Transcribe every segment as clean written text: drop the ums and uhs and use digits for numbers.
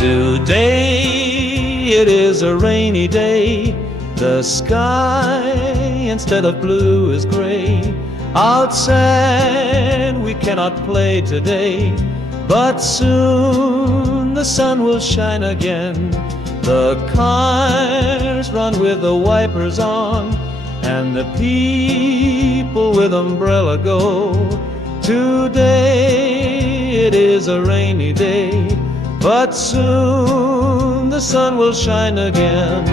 Today it is a rainy day. The sky instead of blue is gray. Outside we cannot play today, but soon the sun will shine again. The cars run with the wipers on, and the people with umbrella go. Today it is a rainy day, but soon the sun will shine again.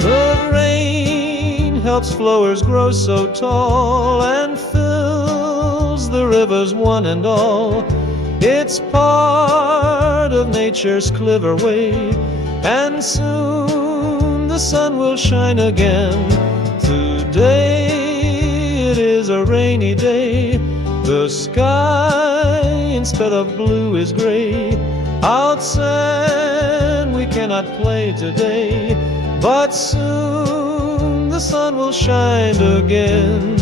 The rain helps flowers grow so tall and fills the rivers one and all. It's part of nature's clever way, and soon the sun will shine again. Today it is a rainy day. The sky instead of blue is gray. Outside we cannot play today, but soon the sun will shine again.